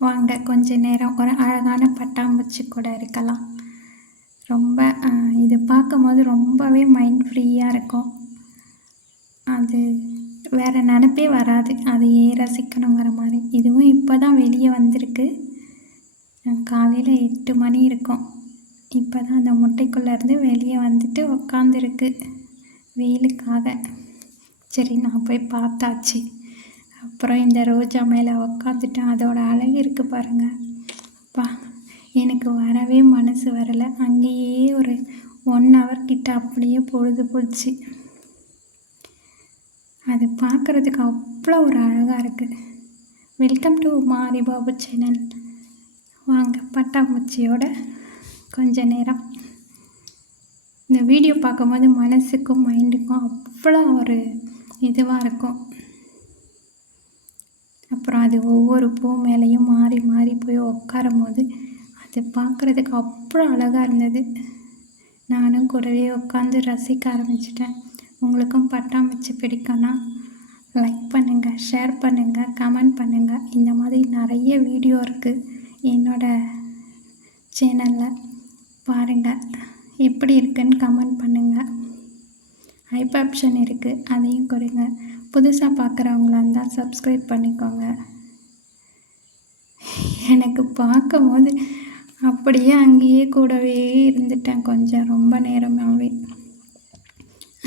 வாங்க கொஞ்ச நேரம் ஒரு அழகான பட்டாம்பூச்சி கூட இருக்கலாம். ரொம்ப இது பார்க்கும்போது ரொம்பவே மைண்ட் ஃப்ரீயாக இருக்கும். அது வேறு நினப்பே வராது, அதையே ரசிக்கணுங்கிற மாதிரி. இதுவும் இப்போ தான் வெளியே வந்திருக்கு. காலையில் 8 மணி இருக்கும். இப்போ தான் அந்த முட்டைக்குள்ளேருந்து வெளியே வந்துட்டு உக்காந்துருக்கு வெயிலுக்காக. சரி, நான் போய் பார்த்தாச்சு. அப்புறம் இந்த ரோஜா மேலே உக்காந்துட்டு அதோட அழகு இருக்குது பாருங்கள். அப்பா, எனக்கு வரவே மனசு வரலை. அங்கேயே ஒரு 1 ஹவர் கிட்ட அப்படியே பொழுது போச்சு. அது பார்க்குறதுக்கு அவ்வளோ ஒரு அழகாக இருக்குது. வெல்கம் டு மாரி பாபு சேனல். வாங்க பட்டாம்பூச்சியோட கொஞ்ச நேரம். இந்த வீடியோ பார்க்கும்போது மனசுக்கும் மைண்டுக்கும் அவ்வளோ ஒரு இதுவாக இருக்கும். அப்புறம் அது ஒவ்வொரு பூ மேலேயும் மாறி மாறி போய் உட்காரும் போது அது பார்க்குறதுக்கு அவ்வளோ அழகாக இருந்தது. நானும் கூடவே உட்காந்து ரசிக்க ஆரம்பிச்சிட்டேன். உங்களுக்கும் பட்டாம்பூச்சி பிடிக்கும்னா லைக் பண்ணுங்கள், ஷேர் பண்ணுங்கள், கமெண்ட் பண்ணுங்கள். இந்த மாதிரி நிறைய வீடியோ இருக்குது என்னோடய சேனலில். பாருங்கள், எப்படி இருக்குன்னு கமெண்ட் பண்ணுங்கள். ஹைப் ஆப்ஷன் இருக்குது, அதையும் கொடுங்க. புதுசாக பார்க்குறவங்களா இருந்தால் சப்ஸ்கிரைப் பண்ணிக்கோங்க. எனக்கு பார்க்கும்போது அப்படியே அங்கேயே கூடவே இருந்துட்டேன் கொஞ்சம், ரொம்ப நேரமாகவே.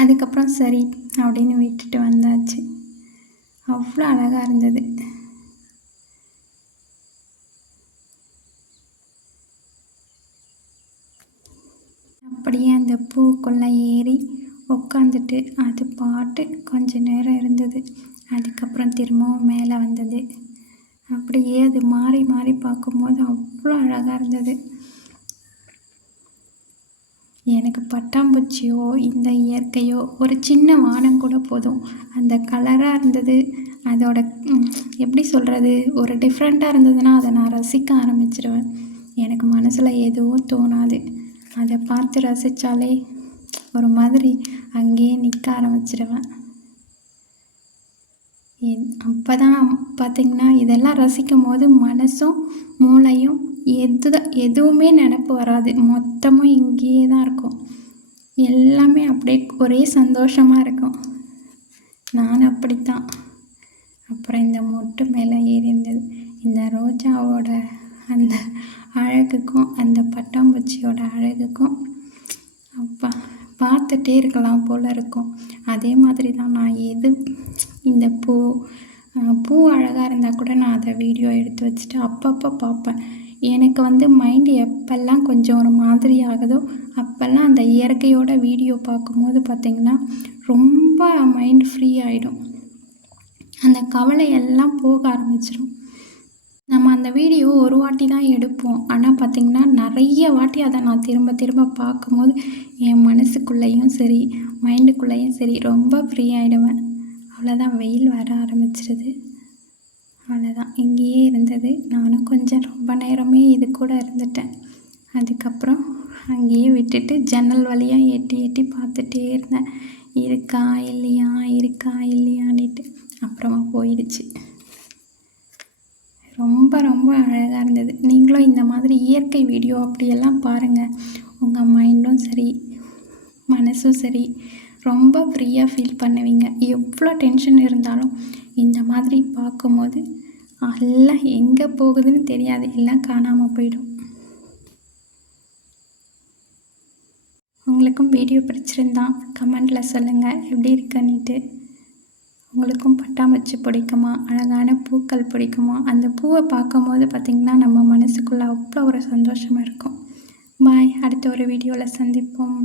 அதுக்கப்புறம் சரி அப்படின்னு விட்டுட்டு வந்தாச்சு. அவ்வளோ அழகாக இருந்தது. அப்படியே அந்த பூக்குள்ளே ஏறி உட்காந்துட்டு அது பாட்டு கொஞ்ச நேரம் இருந்தது. அதுக்கப்புறம் திரும்பவும் மேலே வந்தது. அப்படியே அது மாறி மாறி பார்க்கும்போது அவ்வளோ அழகாக இருந்தது. எனக்கு பட்டாம்பூச்சியோ இந்த இயற்கையோ ஒரு சின்ன வானம் கூட போதும். அந்த கலராக இருந்தது, அதோட எப்படி சொல்கிறது, ஒரு டிஃப்ரெண்ட்டாக இருந்ததுன்னா அதை நான் ரசிக்க ஆரம்பிச்சிடுவேன். எனக்கு மனசில் எதுவும் தோணாது. அதை பார்த்து ரசித்தாலே ஒரு மாதிரி அங்கேயே நிற்க ஆரம்பிச்சிடுவேன். அப்போ தான் பார்த்திங்கன்னா இதெல்லாம் ரசிக்கும் போது மனசும் மூளையும் எதுவுமே நினப்பு வராது. மொத்தமும் இங்கேயே தான் இருக்கும். எல்லாமே அப்படியே ஒரே சந்தோஷமாக இருக்கும். நான் அப்படித்தான். அப்புறம் இந்த மொட்டு மேலே ஏறி இருந்தது. இந்த ரோஜாவோட அந்த அழகுக்கும் அந்த பட்டாம்பூச்சியோட அழகுக்கும் அப்பா பார்த்துட்டே இருக்கலாம் போல் இருக்கும். அதே மாதிரி தான் நான் இந்த பூ அழகாக இருந்தால் கூட நான் அதை வீடியோ எடுத்து வச்சுட்டு அப்பப்போ பார்ப்பேன். எனக்கு மைண்டு எப்போல்லாம் கொஞ்சம் ஒரு மாதிரி ஆகுதோ அப்போல்லாம் அந்த இயற்கையோட வீடியோ பார்க்கும்போது பார்த்திங்கன்னா ரொம்ப மைண்ட் ஃப்ரீ ஆகிடும். அந்த கவலை எல்லாம் போக ஆரம்பிச்சிடும். நம்ம அந்த வீடியோ ஒரு வாட்டி தான் எடுப்போம். ஆனால் பார்த்திங்கன்னா நிறைய வாட்டி அதை நான் திரும்ப திரும்ப பார்க்கும்போது என் மனசுக்குள்ளேயும் சரி மைண்டுக்குள்ளேயும் சரி ரொம்ப ஃப்ரீ ஆகிடுவேன். அவ்வளோதான், வெயில் வர ஆரம்பிச்சிருது. அவ்வளோதான், இங்கேயே இருந்தது. நானும் கொஞ்சம் ரொம்ப நேரமே இது கூட இருந்துட்டேன். அதுக்கப்புறம் அங்கேயே விட்டுட்டு ஜன்னல் வழியாக எட்டி எட்டி பார்த்துட்டே இருந்தேன். இருக்கா இல்லையான்னுட்டு. அப்புறமா போயிடுச்சு. ரொம்ப ரொம்ப அழகாக இருந்தது. நீங்களும் இந்த மாதிரி இயற்கை வீடியோ அப்படியெல்லாம் பாருங்கள். உங்கள் மைண்டும் சரி மனசும் சரி ரொம்ப ஃப்ரீயாக ஃபீல் பண்ணுவீங்க. எவ்வளோ டென்ஷன் இருந்தாலும் இந்த மாதிரி பார்க்கும்போது எல்லாம் எங்கே போகுதுன்னு தெரியாது, எல்லாம் காணாமல் போயிடும். உங்களுக்கும் வீடியோ பிடிச்சிருந்தா கமெண்டில் சொல்லுங்கள் எப்படி இருக்குன்னுட்டு. உங்களுக்கும் பட்டாம்பூச்சி பிடிக்குமா, அழகான பூக்கள் பிடிக்குமா? அந்த பூவை பார்க்கும்போது பார்த்திங்கன்னா நம்ம மனசுக்குள்ளே அவ்வளோ ஒரு சந்தோஷமாக இருக்கும். பாய், அடுத்த ஒரு வீடியோவில் சந்திப்போம்.